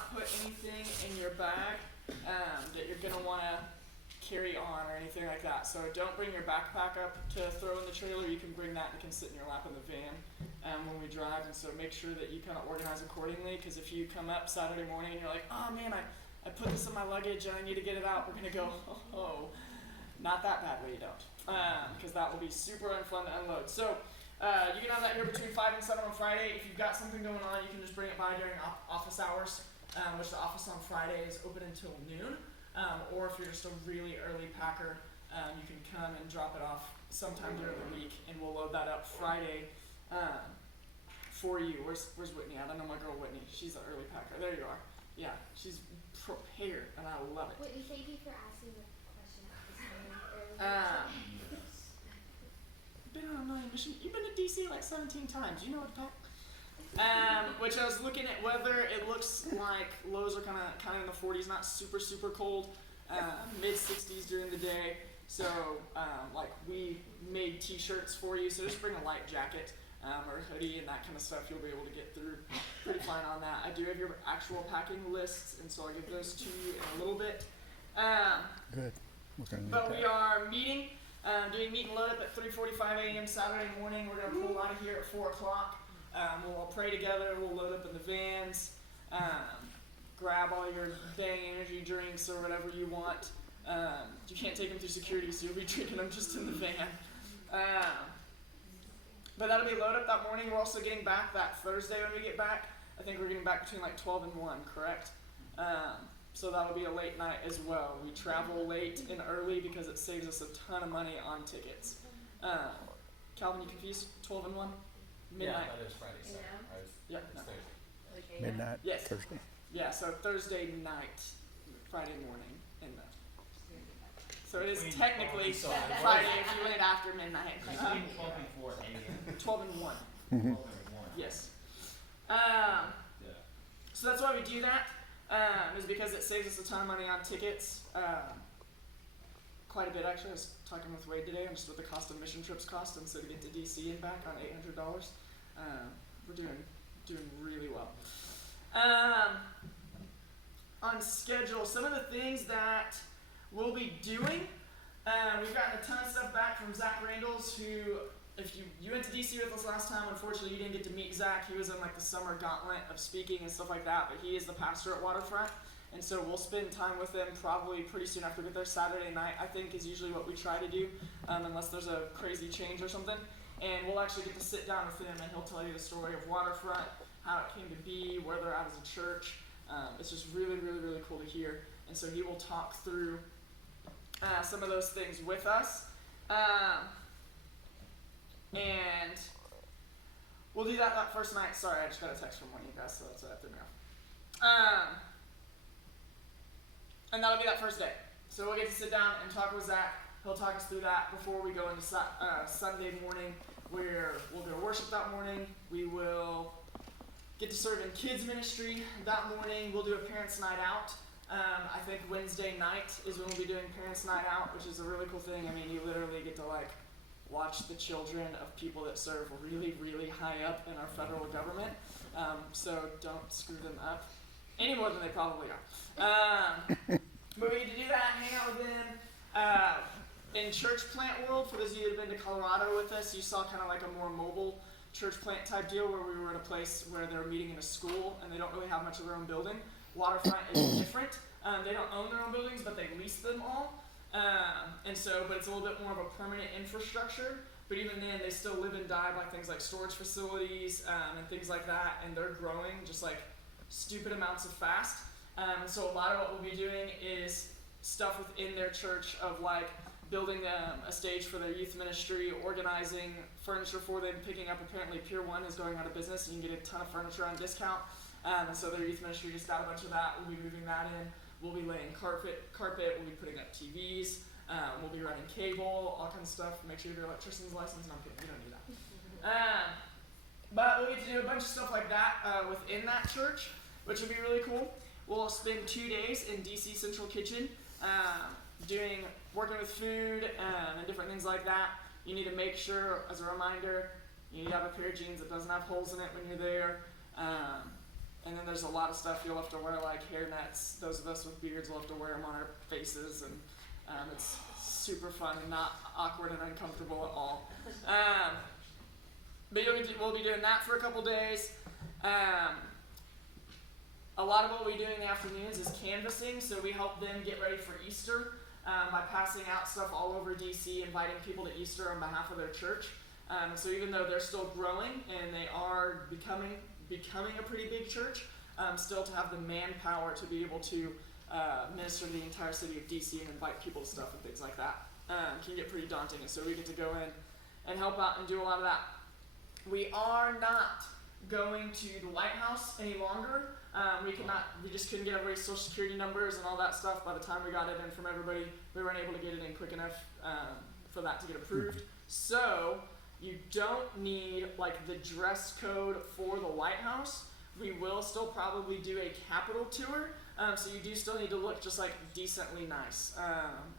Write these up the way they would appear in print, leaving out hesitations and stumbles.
not put anything in your bag that you're gonna want to carry on or anything like that. So don't bring your backpack up to throw in the trailer. You can bring that and it can sit in your lap in the van when we drive. And so make sure that you kind of organize accordingly, because if you come up Saturday morning and you're like, oh man, I put this in my luggage and I need to get it out, we're gonna go, oh, not that badly, you don't, because that will be super unfun to unload. So you can have that here between 5 and 7 on Friday. If you've got something going on, you can just bring it by during office hours, which the office on Friday is open until noon. Or if you're just a really early packer, you can come and drop it off sometime during the week, and we'll load that up Friday for you. Where's Whitney at? I know my girl Whitney. She's an early packer. There you are. Yeah, she's prepared, and I love it. Whitney, thank you for asking the question this morning. Been on a million mission. You've been to DC like 17 times. You know what to talk. Which I was looking at weather. It looks like lows are kind of in the 40s, not super cold, mid 60s during the day. So like we made t-shirts for you. So just bring a light jacket or a hoodie and that kind of stuff. You'll be able to get through pretty fine on that. I do have your actual packing lists, and so I'll give those to you in a little bit. Good. But we are meeting. Doing meet and load up at 3:45 a.m. Saturday morning. We're going to pull out of here at 4 o'clock. We'll all pray together. We'll load up in the vans. Grab all your Bang energy drinks or whatever you want. You can't take them through security, so you'll be drinking them just in the van. But that'll be load up that morning. We're also getting back that Thursday when we get back. I think we're getting back between like 12 and 1, correct? So that'll be a late night as well. We travel late and early because it saves us a ton of money on tickets. Calvin, you confused 12 and 1? Midnight. Yeah, that is Friday, Saturday. Yeah. It's No. Thursday. Okay, Midnight, Yes. Thursday. Yeah, so Thursday night, Friday morning, and so it is Between technically 12 and 4. Friday if you went after midnight. Between 12 and 4 a.m. 12 and 1. 12 and 1. Yes. Yeah. So that's why we do that, is because it saves us a ton of money on tickets. Quite a bit actually. I was talking with Wade today on just what the cost of mission trips cost, and so to get to DC and back on $800, we're doing really well. On schedule, some of the things that we'll be doing, we've gotten a ton of stuff back from Zach Randalls, who, if you went to DC with us last time, unfortunately you didn't get to meet Zach. He was in like the summer gauntlet of speaking and stuff like that, but he is the pastor at Waterfront, and so we'll spend time with him probably pretty soon after we get there. Saturday night, I think, is usually what we try to do, unless there's a crazy change or something, and we'll actually get to sit down with him, and he'll tell you the story of Waterfront, how it came to be, where they're at as a church. It's just really cool to hear, and so he will talk through some of those things with us. And we'll do that first night. Sorry, I just got a text from one of you guys, so that's what I threw me off. And that'll be that first day. So we'll get to sit down and talk with Zach. He'll talk us through that before we go into Sunday morning, where we'll go to worship that morning. We will get to serve in kids ministry that morning. We'll do a parents' night out. I think Wednesday night is when we'll be doing parents' night out, which is a really cool thing. I mean, you literally get to like watch the children of people that serve really high up in our federal government. So don't screw them up any more than they probably are. But we get to do that, hang out with them. In church plant world, for those of you that have been to Colorado with us, you saw kind of like a more mobile church plant type deal where we were in a place where they were meeting in a school and they don't really have much of their own building. Waterfront is different. They don't own their own buildings, but they lease them all. But it's a little bit more of a permanent infrastructure. But even then, they still live and die by things like storage facilities and things like that. And they're growing just like stupid amounts of fast. And so a lot of what we'll be doing is stuff within their church of like building a stage for their youth ministry, organizing furniture for them, picking up. Apparently, Pier 1 is going out of business, and you can get a ton of furniture on discount. And so their youth ministry just got a bunch of that. We'll be moving that in. We'll be laying carpet. We'll be putting up TVs. We'll be running cable, all kinds of stuff. Make sure you have your electrician's license. No, I'm kidding. You don't need that. But we'll get to do a bunch of stuff like that within that church, which will be really cool. We'll spend 2 days in DC Central Kitchen working with food and different things like that. You need to make sure, as a reminder, you need to have a pair of jeans that doesn't have holes in it when you're there. And then there's a lot of stuff you'll have to wear, like hair nets. Those of us with beards will have to wear them on our faces, and it's super fun and not awkward and uncomfortable at all. But we'll be doing that for a couple days. A lot of what we do in the afternoons is canvassing, so we help them get ready for Easter by passing out stuff all over DC, inviting people to Easter on behalf of their church. So even though they're still growing and they are becoming a pretty big church, still to have the manpower to be able to minister to the entire city of DC and invite people to stuff and things like that can get pretty daunting. And so we get to go in and help out and do a lot of that. We are not going to the White House any longer. We just couldn't get everybody's social security numbers and all that stuff. By the time we got it in from everybody, we weren't able to get it in quick enough for that to get approved. So you don't need like the dress code for the White House. We will still probably do a Capitol tour, so you do still need to look just like decently nice.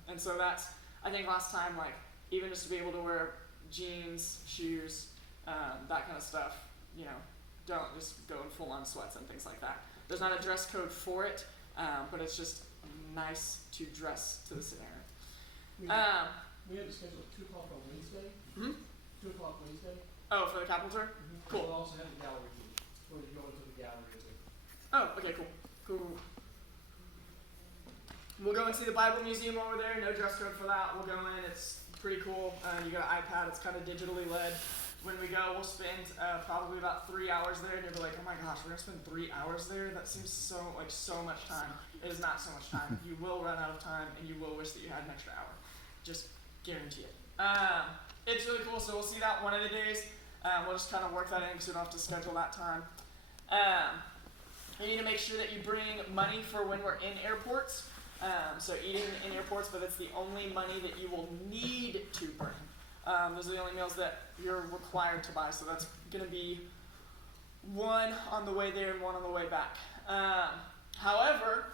And so that's, I think last time, like even just to be able to wear jeans, shoes, that kind of stuff, you know, don't just go in full on sweats and things like that. There's not a dress code for it, but it's just nice to dress to the scenario. We have it scheduled at 2 o'clock on Wednesday. 2 o'clock Wednesday. Oh, for the Capitol tour? Cool. We'll also have the gallery tour, where you go into the gallery as well. Oh, okay, cool. We'll go and see the Bible Museum over there. No dress code for that. We'll go in. It's pretty cool. You got an iPad. It's kind of digitally led. When we go, we'll spend probably about 3 hours there, and you'll be like, "Oh my gosh, we're gonna spend 3 hours there? That seems so much time." It is not so much time. You will run out of time, and you will wish that you had an extra hour. Just guarantee it. It's really cool. So we'll see that one of the days. We'll just kind of work that in because we don't have to schedule that time. You need to make sure that you bring money for when we're in airports. So eating in airports, but it's the only money that you will need to bring. Those are the only meals that you're required to buy, so that's going to be one on the way there and one on the way back. However,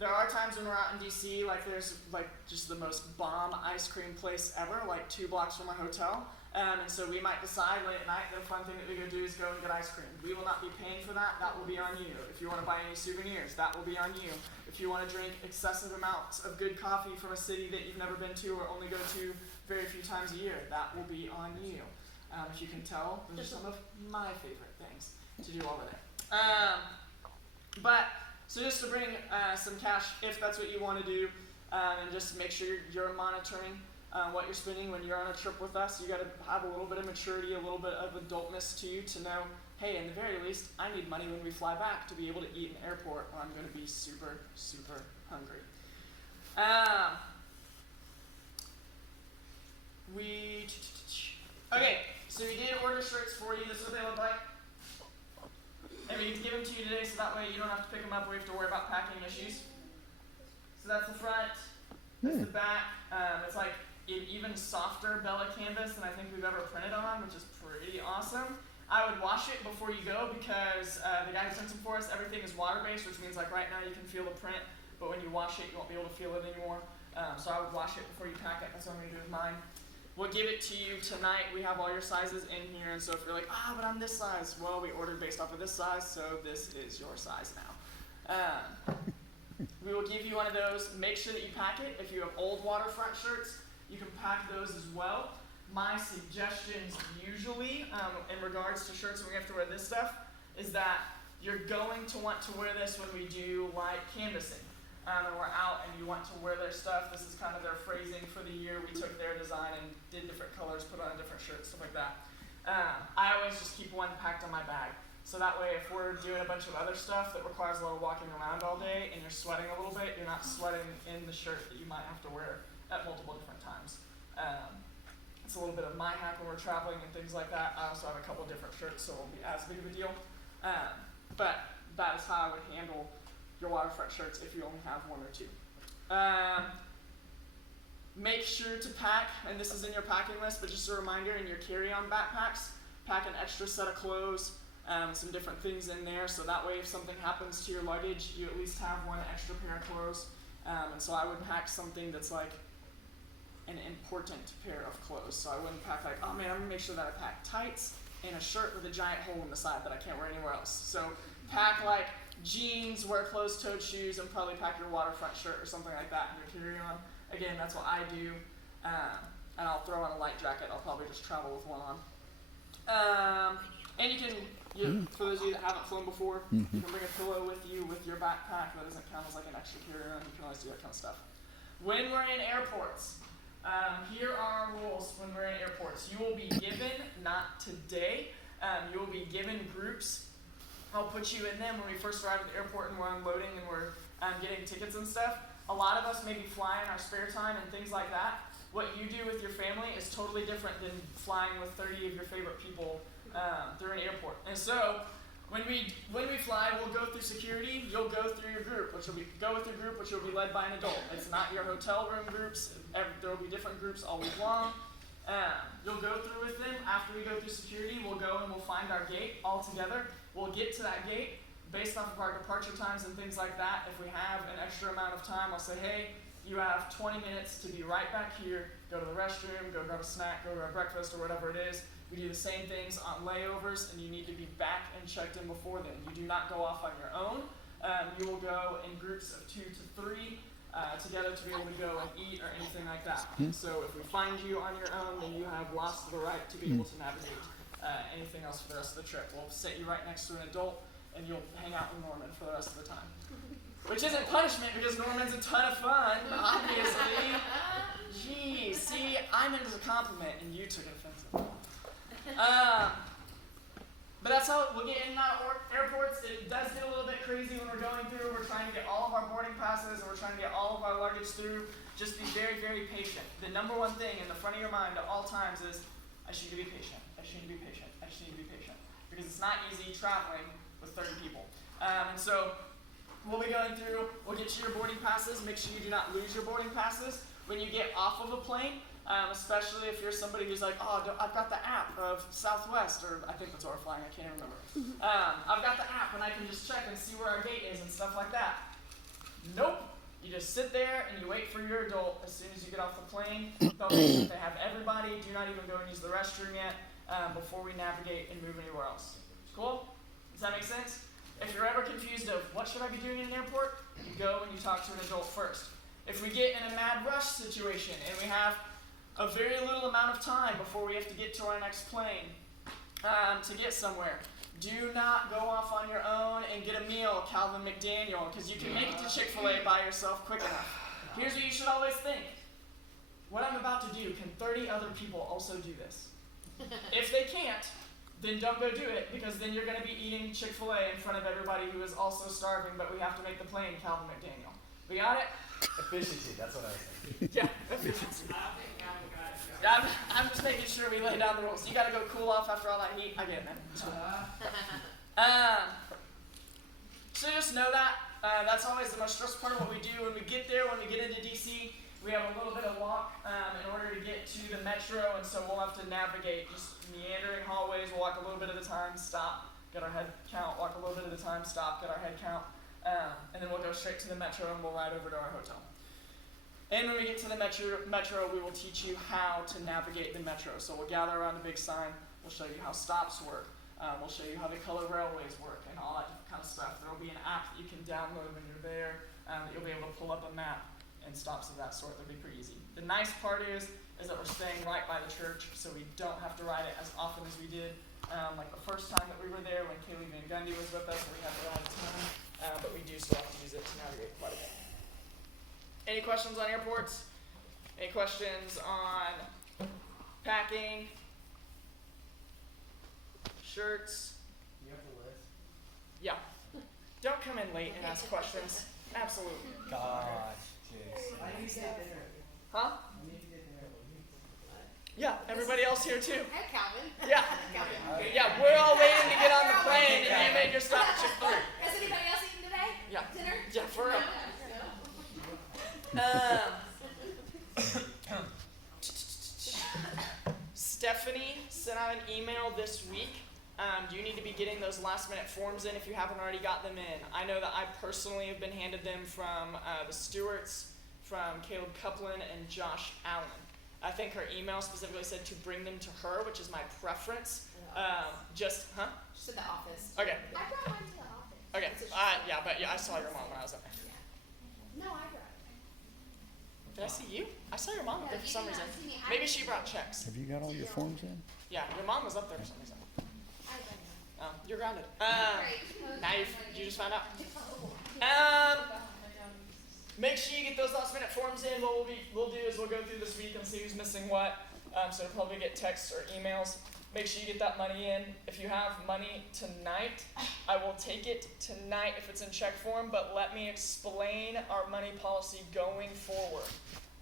there are times when we're out in DC, like there's like just the most bomb ice cream place ever, like 2 blocks from our hotel. And so we might decide late at night that a fun thing that we go do is go and get ice cream. We will not be paying for that. That will be on you. If you want to buy any souvenirs, that will be on you. If you want to drink excessive amounts of good coffee from a city that you've never been to or only go to very few times a year, that will be on you. If you can tell, those are some of my favorite things to do over there. So just to bring some cash, if that's what you want to do, and just make sure you're monitoring what you're spending when you're on a trip with us. You got to have a little bit of maturity, a little bit of adultness to you to know, hey, in the very least, I need money when we fly back to be able to eat in the airport when I'm going to be super, super hungry. Okay, so we did order shirts for you. This is what they look like. And we give them to you today so that way you don't have to pick them up or you have to worry about packing issues. So that's the front, that's the back. It's like an even softer Bella canvas than I think we've ever printed on, which is pretty awesome. I would wash it before you go because the guy who prints them for us, everything is water-based, which means like right now you can feel the print, but when you wash it, you won't be able to feel it anymore. So I would wash it before you pack it. That's what I'm going to do with mine. We'll give it to you tonight. We have all your sizes in here, and so if you're like, but I'm this size, well, we ordered based off of this size, so this is your size now. We will give you one of those. Make sure that you pack it. If you have old waterfront shirts, you can pack those as well. My suggestions usually, in regards to shirts, and we have to wear this stuff, is that you're going to want to wear this when we do like canvassing. And we're out and you want to wear their stuff. This is kind of their phrasing for the year. We took their design and did different colors, put on a different shirt, stuff like that. I always just keep one packed on my bag. So that way if we're doing a bunch of other stuff that requires a lot of walking around all day and you're sweating a little bit, you're not sweating in the shirt that you might have to wear at multiple different times. It's a little bit of my hack when we're traveling and things like that. I also have a couple different shirts, so it won't be as big of a deal. But that is how I would handle your waterfront shirts if you only have one or two. Make sure to pack, and this is in your packing list, but just a reminder, in your carry-on backpacks, pack an extra set of clothes, some different things in there, so that way if something happens to your luggage, you at least have one extra pair of clothes. And so I would pack something that's like an important pair of clothes. So I wouldn't pack like, oh man, I'm gonna make sure that I pack tights in a shirt with a giant hole in the side that I can't wear anywhere else. So pack like jeans, wear closed-toed shoes, and probably pack your waterfront shirt or something like that in your carry-on. Again, that's what I do. And I'll throw on a light jacket. I'll probably just travel with one on. And you can, for those of you that haven't flown before, you can bring a pillow with you with your backpack. That doesn't count as like an extra carry-on. You can always do that kind of stuff. When we're in airports, here are our rules when we're in airports. You will be given, not today, you will be given groups. I'll put you in them when we first arrive at the airport and we're unloading and we're getting tickets and stuff. A lot of us maybe fly in our spare time and things like that. What you do with your family is totally different than flying with 30 of your favorite people through an airport. And so when we fly, we'll go through security. You'll go through your group, which will be which will be led by an adult. It's not your hotel room groups. There will be different groups all week long. You'll go through with them. After we go through security, we'll go and we'll find our gate all together. We'll get to that gate based off of our departure times and things like that. If we have an extra amount of time, I'll say, hey, you have 20 minutes to be right back here. Go to the restroom, go grab a snack, go grab breakfast or whatever it is. We do the same things on layovers, and you need to be back and checked in before then. You do not go off on your own. You will go in groups of 2 to 3 together to be able to go and eat or anything like that. So if we find you on your own, then you have lost the right to be able to navigate anything else for the rest of the trip. We'll set you right next to an adult, and you'll hang out with Norman for the rest of the time. Which isn't punishment because Norman's a ton of fun, obviously. Geez, see, I meant it as a compliment and you took it offensive. But that's how we'll get in and out of airports. It does get a little bit crazy when we're going through. We're trying to get all of our boarding passes and we're trying to get all of our luggage through. Just be very, very patient. The number one thing in the front of your mind at all times is, I just need to be patient. I just need to be patient. I just need to be patient. Because it's not easy traveling with 30 people. And so we'll be going through, we'll get you your boarding passes. Make sure you do not lose your boarding passes when you get off of a plane, especially if you're somebody who's like, oh, I've got the app of Southwest, or I think that's where we're flying, I can't even remember. I've got the app and I can just check and see where our gate is and stuff like that. Nope. You just sit there and you wait for your adult. As soon as you get off the plane, they'll make sure they have everybody. Do not even go and use the restroom yet before we navigate and move anywhere else. Cool? Does that make sense? If you're ever confused of what should I be doing in an airport, you go and you talk to an adult first. If we get in a mad rush situation and we have a very little amount of time before we have to get to our next plane to get somewhere, do not go off on your own and get a meal, Calvin McDaniel, because you can make it to Chick-fil-A by yourself quick enough. Here's what you should always think. What I'm about to do, can 30 other people also do this? If they can't, then don't go do it, because then you're going to be eating Chick-fil-A in front of everybody who is also starving, but we have to make the plane Calvin McDaniel. We got it? Efficiency, that's what I was thinking. Yeah, efficiency. I'm just making sure we lay down the rules. You got to go cool off after all that heat. I get it, man. So just know that. That's always the most stressful part of what we do. When we get there, when we get into DC, we have a little bit of walk in order to get to the metro, and so we'll have to navigate just meandering hallways. We'll walk a little bit at a time, stop, get our head count, walk a little bit at a time, stop, get our head count, and then we'll go straight to the metro and we'll ride over to our hotel. And when we get to the metro, we will teach you how to navigate the metro. So we'll gather around the big sign, we'll show you how stops work, we'll show you how the color railways work and all that kind of stuff. There will be an app that you can download when you're there that you'll be able to pull up a map and stops of that sort. That'll be pretty easy. The nice part is that we're staying right by the church, so we don't have to ride it as often as we did. Like the first time that we were there when Kaylee Van Gundy was with us, we had to ride a ton, but we do still have to use it to navigate quite a bit. Any questions on airports? Any questions on packing? Shirts? You have the list? Yeah. Don't come in late and ask questions. Absolutely. Gosh, Jason. Huh? Yeah, everybody else here too. Hey, Calvin. Yeah. Yeah, we're all waiting to get on the plane and you made your stop at Chick-fil-A. Has anybody else eaten today? Yeah. Dinner? Yeah, for real. Stephanie sent out an email this week. You need to be getting those last minute forms in if you haven't already got them in. I know that I personally have been handed them from the Stewarts, from Caleb Copeland and Josh Allen. I think her email specifically said to bring them to her, which is my preference. Just, huh? Just at the office. Okay. I brought mine to the office. Okay. Yeah, I saw your mom when I was up there. No, I brought it. Did I see you? I saw your mom up there for you some did reason. not see me. Maybe she brought checks. Have you got all your forms in? Yeah, your mom was up there for some reason. I don't know. You're grounded. Great. Now you just found out. Make sure you get those last minute forms in. What we'll do is we'll go through this week and see who's missing what. So you'll probably get texts or emails. Make sure you get that money in. If you have money tonight, I will take it tonight if it's in check form, but let me explain our money policy going forward.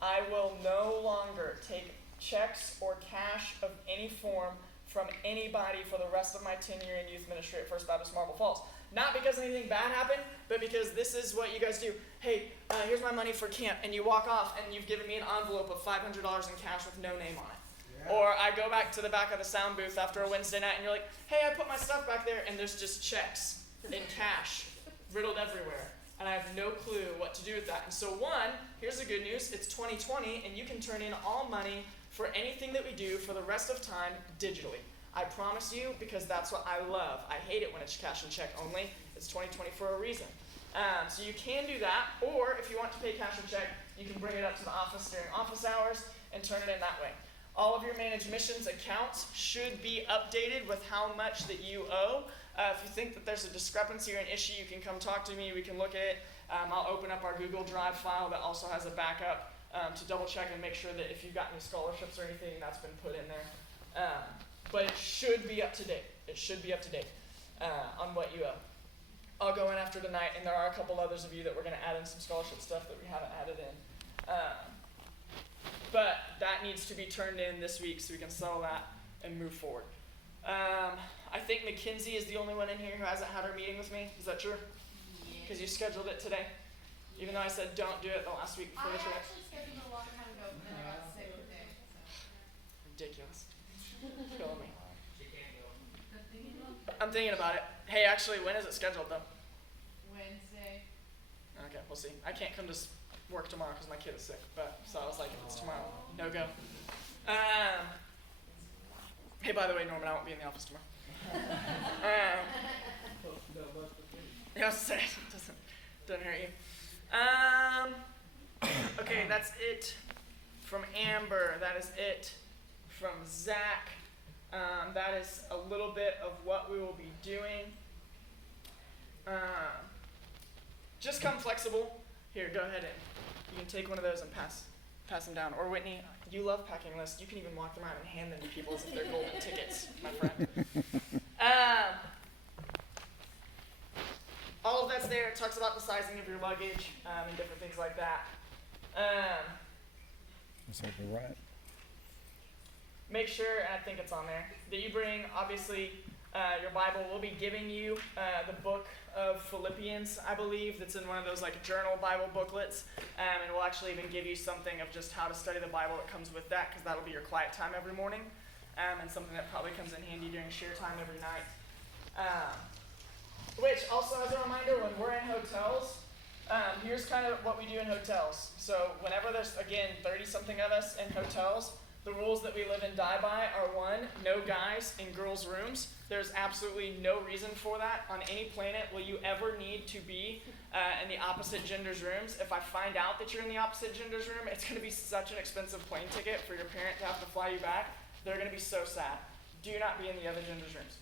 I will no longer take checks or cash of any form from anybody for the rest of my tenure in youth ministry at First Baptist Marble Falls. Not because anything bad happened, but because this is what you guys do. Hey, here's my money for camp, and you walk off and you've given me an envelope of $500 in cash with no name on it. Or I go back to the back of the sound booth after a Wednesday night and you're like, hey, I put my stuff back there, and there's just checks in cash riddled everywhere. And I have no clue what to do with that. And so here's the good news, it's 2020 and you can turn in all money for anything that we do for the rest of time digitally. I promise you, because that's what I love. I hate it when it's cash and check only. It's 2020 for a reason. So you can do that, or if you want to pay cash or check, you can bring it up to the office during office hours and turn it in that way. All of your managed missions accounts should be updated with how much that you owe. If you think that there's a discrepancy or an issue, you can come talk to me. We can look at it. I'll open up our Google Drive file that also has a backup to double check and make sure that if you've got any scholarships or anything, that's been put in there. But it should be up to date. It should be up to date on what you owe. I'll go in after tonight, and there are a couple others of you that we're going to add in some scholarship stuff that we haven't added in. But that needs to be turned in this week so we can settle that and move forward. I think Mackenzie is the only one in here who hasn't had her meeting with me. Is that true? Because you scheduled it today? Even though I said don't do it the last week before the trip. actually scheduled a long time ago, but then I got sick today. Ridiculous. Killing me. I'm thinking about it. Hey, actually, when is it scheduled though? Wednesday. Okay, we'll see. I can't come to work tomorrow because my kid is sick, but so I was like, if it's tomorrow, no go. Hey, by the way, Norman, I won't be in the office tomorrow. Yeah, I was saying, doesn't hurt you. Okay, that's it from Amber. That is it from Zach. That is a little bit of what we will be doing. Just come flexible. Here, go ahead and you can take one of those and pass them down. Or Whitney, you love packing lists. You can even walk them around and hand them to people as if they're golden tickets, my friend. All of that's there. It talks about the sizing of your luggage and different things like that. Looks like we're right. Make sure, and I think it's on there, that you bring, obviously, your Bible. We'll be giving you the book of Philippians, I believe, that's in one of those like journal Bible booklets. And we'll actually even give you something of just how to study the Bible that comes with that, because that'll be your quiet time every morning. And something that probably comes in handy during share time every night. Which also as a reminder, when we're in hotels, here's kind of what we do in hotels. So whenever there's, again, 30-something of us in hotels, the rules that we live and die by are 1, no guys in girls' rooms. There's absolutely no reason for that. On any planet will you ever need to be in the opposite gender's rooms. If I find out that you're in the opposite gender's room, it's going to be such an expensive plane ticket for your parent to have to fly you back. They're going to be so sad. Do not be in the other gender's rooms.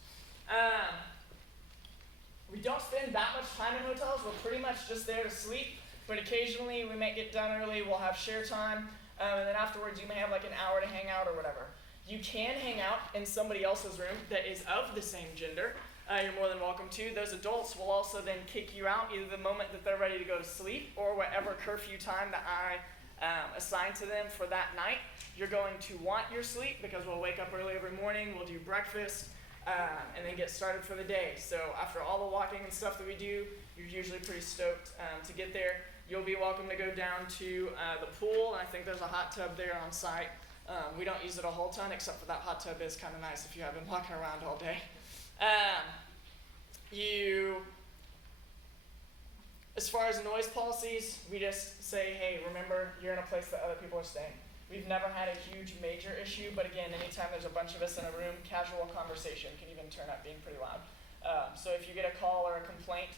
We don't spend that much time in hotels. We're pretty much just there to sleep, but occasionally we might get done early. We'll have share time, and then afterwards you may have like an hour to hang out or whatever. You can hang out in somebody else's room that is of the same gender. You're more than welcome to. Those adults will also then kick you out either the moment that they're ready to go to sleep or whatever curfew time that I assign to them for that night. You're going to want your sleep because we'll wake up early every morning, we'll do breakfast, and then get started for the day. So after all the walking and stuff that we do, you're usually pretty stoked to get there. You'll be welcome to go down to the pool, and I think there's a hot tub there on site. We don't use it a whole ton, except for that hot tub is kind of nice if you have been walking around all day. As far as noise policies, we just say, hey, remember, you're in a place that other people are staying. We've never had a huge major issue, but again, anytime there's a bunch of us in a room, casual conversation can even turn out being pretty loud. So if you get a call or a complaint,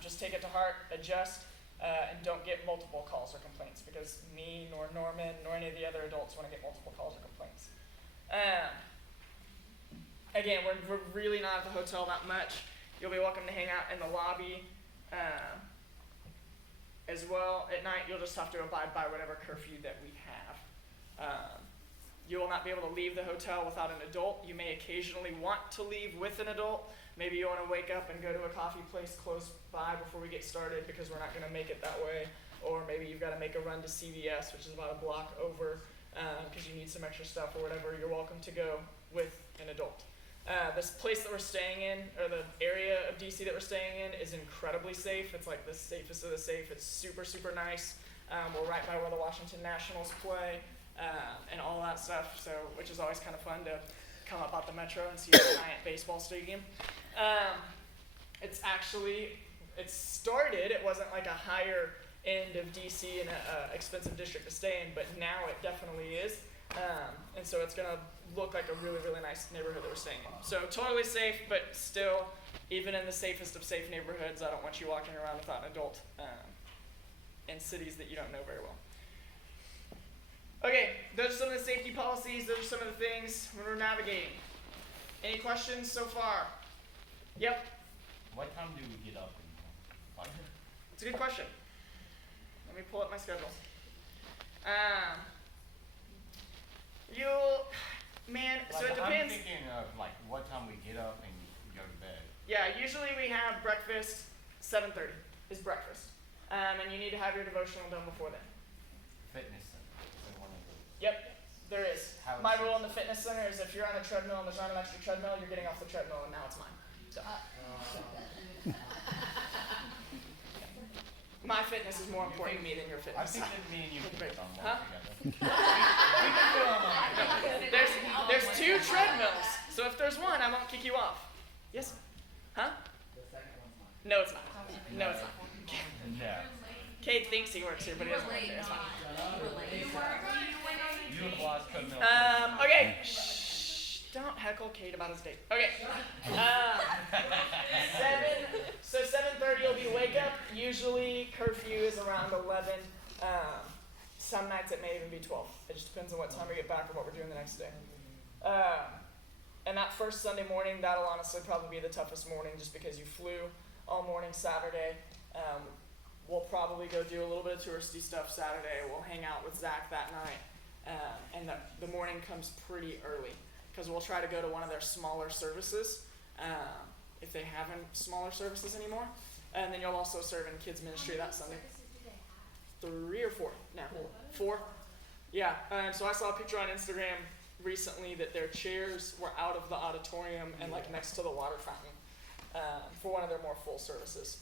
just take it to heart, adjust, and don't get multiple calls or complaints, because me, nor Norman, nor any of the other adults want to get multiple calls or complaints. Again, we're really not at the hotel that much. You'll be welcome to hang out in the lobby. As well, at night, you'll just have to abide by whatever curfew that we have. You will not be able to leave the hotel without an adult. You may occasionally want to leave with an adult. Maybe you want to wake up and go to a coffee place close by before we get started because we're not going to make it that way. Or maybe you've got to make a run to CVS, which is about a block over, because you need some extra stuff or whatever. You're welcome to go with an adult. This place that we're staying in, or the area of DC that we're staying in, is incredibly safe. It's like the safest of the safe. It's super, super nice. We're right by where the Washington Nationals play, and all that stuff, so which is always kind of fun to come up out the metro and see a giant baseball stadium. It started, it wasn't like a higher end of DC and a expensive district to stay in, but now it definitely is. And so it's gonna look like a really, really nice neighborhood that we're staying in. So totally safe, but still, even in the safest of safe neighborhoods, I don't want you walking around without an adult in cities that you don't know very well. Okay, those are some of the safety policies. Those are some of the things when we're navigating. Any questions so far? Yep, What time do we get up in the morning? it's a good question. Let me pull up my schedule. So it I'm depends. thinking of like what time we get up and go to bed. Yeah, usually we have breakfast, 7:30 is breakfast. And you need to have your devotional done before then. Fitness center. Is there one of those? Yep, there is. How My is rule it? in the fitness center is if you're on a treadmill and there's not an extra treadmill, you're getting off the treadmill and now it's mine. So. My fitness is more important to me than your I fitness. think that me and you can get on one Huh? together. There's two treadmills, so if there's one, I won't kick you off. Yes? Huh? The second one's mine. No, it's not. No, it's not. No. Cade thinks he works here, but he doesn't work here. It's fine. You have lost treadmill. Okay. Shh. Don't heckle Cade about his date. Okay. 7:30 you'll be wake up. Usually curfew is around 11. Some nights it may even be 12. It just depends on what time we get back or what we're doing the next day. And that first Sunday morning, that'll honestly probably be the toughest morning just because you flew all morning Saturday. We'll probably go do a little bit of touristy stuff Saturday. We'll hang out with Zach that night. And the morning comes pretty early because we'll try to go to one of their smaller services if they haven't smaller services anymore. And then you'll also serve in kids ministry that Sunday. Services do they have? 3 or 4 now. 4? Yeah. So I saw a picture on Instagram recently that their chairs were out of the auditorium and like next to the water fountain for one of their more full services.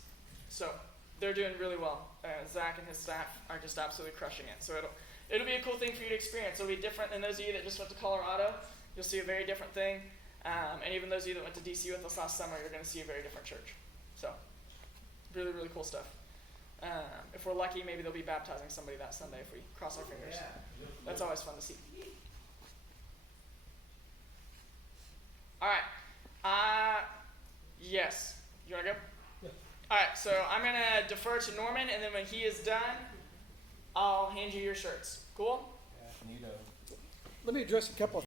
So they're doing really well. Zach and his staff are just absolutely crushing it. So it'll be a cool thing for you to experience. It'll be different than those of you that just went to Colorado. You'll see a very different thing. And even those of you that went to DC with us last summer, you're going to see a very different church. So really, really cool stuff. If we're lucky, maybe they'll be baptizing somebody that Sunday if we cross our fingers. That's always fun to see. All right. Yes. You want to go? Yeah. All right. So I'm going to defer to Norman, and then when he is done, I'll hand you your shirts. Cool? Neato. Let me address a couple of